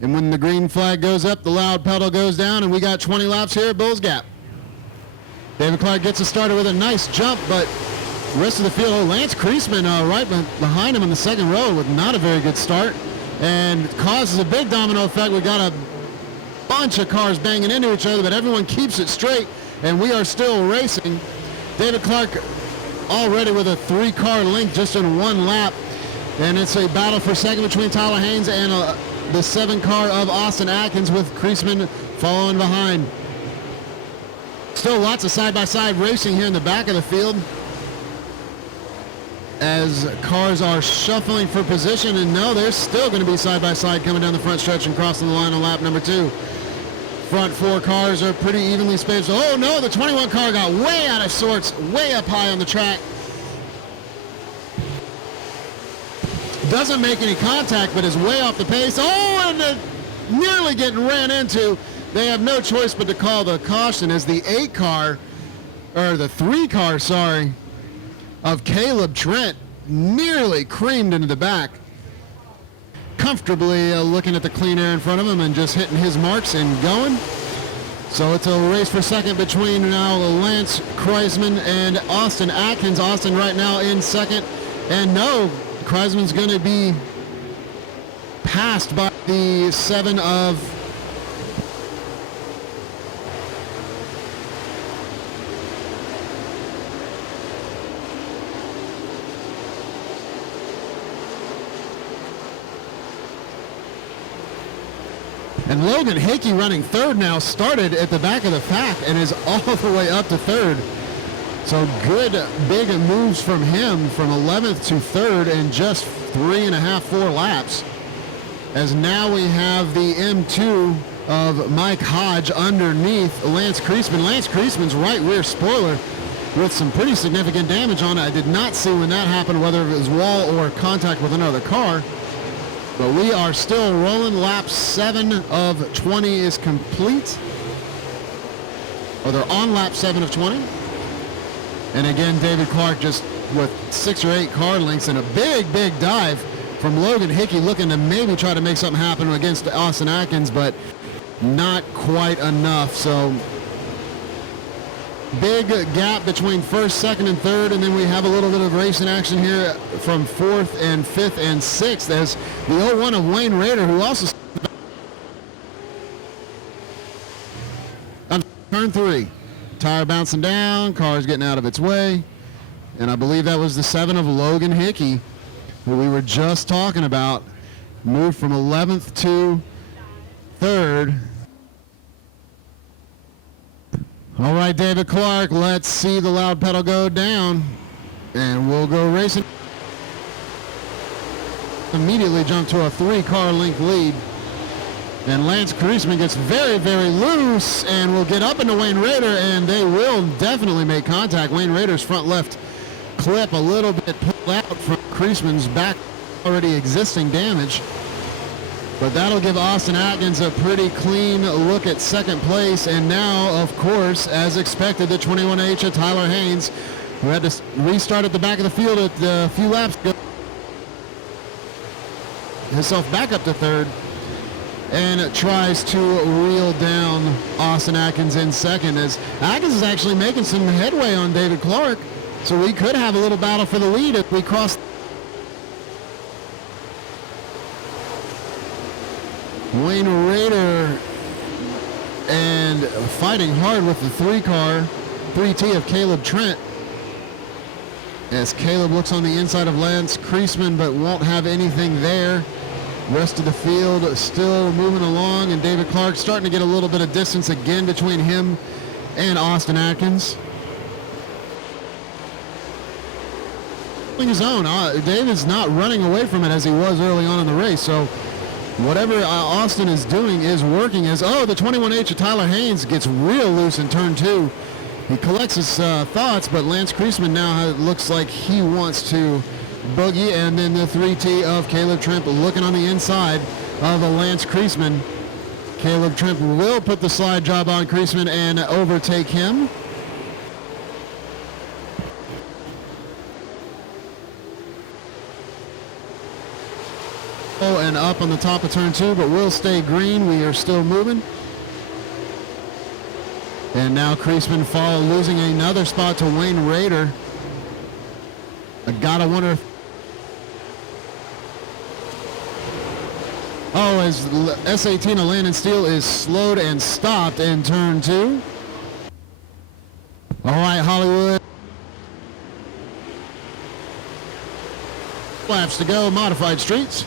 And when the green flag goes up, the loud pedal goes down, and we got 20 laps here at Bulls Gap. David Clark gets us started with a nice jump, but the rest of the field, Lance Kreisman right behind him in the second row with not a very good start, and causes a big domino effect. We got a bunch of cars banging into each other, but everyone keeps it straight, and we are still racing. David Clark already with a 3-car link just in one lap, and it's a battle for second between Tyler Haynes and the 7-car of Austin Atkins, with Kreisman following behind. Still lots of side-by-side racing here in the back of the field as cars are shuffling for position, and no, there's still going to be side-by-side coming down the front stretch and crossing the line on lap number 2. Front 4 cars are pretty evenly spaced. Oh no, the 21 car got way out of sorts, way up high on the track. Doesn't make any contact, but is way off the pace. Oh, and nearly getting ran into. They have no choice but to call the caution as the 3 car, sorry, of Caleb Trent nearly creamed into the back. Comfortably looking at the clean air in front of him and just hitting his marks and going. So it's a race for second between now Lance Kreisman and Austin Atkins. Austin right now in second. And no, Kreisman's going to be passed by the 7 of And Logan Hickey running third now, started at the back of the pack and is all the way up to third. So good big moves from him from 11th to third in just 3.5, 4 laps. As now we have the M2 of Mike Hodge underneath Lance Kreisman. Lance Kreisman's right rear spoiler with some pretty significant damage on it. I did not see when that happened, whether it was wall or contact with another car. But we are still rolling. Lap 7 of 20 is complete. Or they're on lap 7 of 20. And again, David Clark just with 6 or 8 car lengths and a big, big dive from Logan Hickey, looking to maybe try to make something happen against Austin Atkins, but not quite enough. So big gap between first, second, and third, and then we have a little bit of racing action here from 4th and 5th and 6th as the 01 of Wayne Rader, who also on turn 3. Tire bouncing down, car's getting out of its way, and I believe that was the 7 of Logan Hickey, who we were just talking about, moved from 11th to 3rd. All right, David Clark, let's see the loud pedal go down, and we'll go racing. Immediately jump to a 3-car length lead, and Lance Kreisman gets very, very loose and will get up into Wayne Rader, and they will definitely make contact. Wayne Rader's front left clip a little bit pulled out from Kreisman's back, already existing damage. But that'll give Austin Atkins a pretty clean look at second place. And now, of course, as expected, the 21H of Tyler Haynes, who had to restart at the back of the field at a few laps ago, himself back up to third, and tries to reel down Austin Atkins in second, as Atkins is actually making some headway on David Clark. So we could have a little battle for the lead if we cross. Wayne Rader and fighting hard with the 3-car, 3T of Caleb Trent, as Caleb looks on the inside of Lance Kreisman but won't have anything there. Rest of the field still moving along, and David Clark starting to get a little bit of distance again between him and Austin Atkins. His own. David's not running away from it as he was early on in the race, so whatever Austin is doing is working. As the 21H of Tyler Haynes gets real loose in turn 2. He collects his thoughts, but Lance Kreisman now looks like he wants to boogie, and then the 3T of Caleb Trent looking on the inside of Lance Kreisman. Caleb Trent will put the slide job on Kreisman and overtake him. and up on the top of turn 2, but we'll stay green. We are still moving. And now Kreisman losing another spot to Wayne Rader. I gotta wonder if... Oh, as S18 of Landon Steele is slowed and stopped in turn 2. All right, Hollywood. Laps to go, modified streets.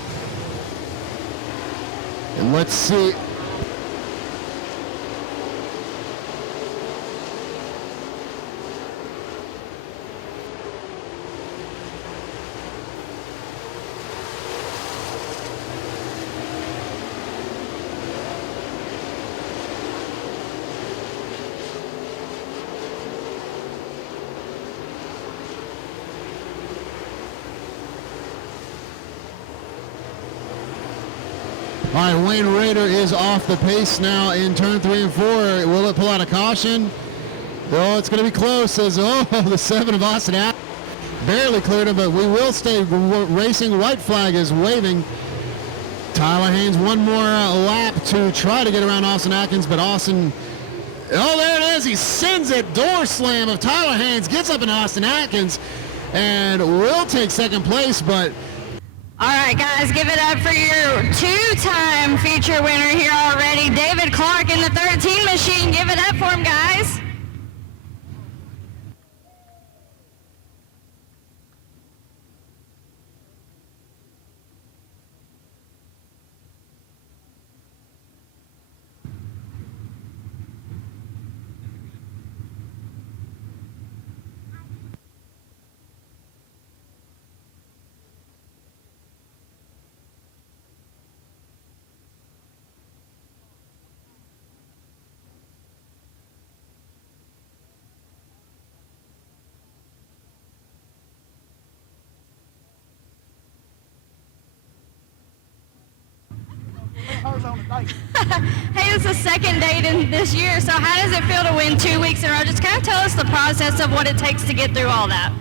And let's see. All right, Wayne Rader is off the pace now in turn 3 and 4. Will it pull out a caution? Oh, it's going to be close. As the 7 of Austin Atkins barely cleared him, but we will stay racing. White flag is waving. Tyler Haynes one more lap to try to get around Austin Atkins, but Austin, oh, there it is. He sends it. Door slam of Tyler Haynes, gets up in Austin Atkins, and will take second place, but... All right, guys, give it up for your two-time feature winner here already, David Clark in the 13 machine. Give it up for him, guys. Hey, it's the second date in this year, so how does it feel to win 2 weeks in a row? Just kind of tell us the process of what it takes to get through all that.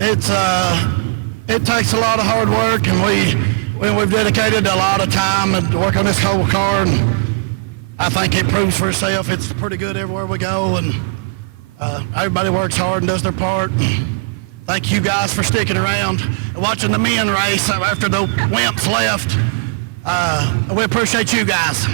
It takes a lot of hard work, and we've dedicated a lot of time to work on this whole car, and I think it proves for itself. It's pretty good everywhere we go, and everybody works hard and does their part. Thank you guys for sticking around and watching the men race after the wimps left. We appreciate you guys.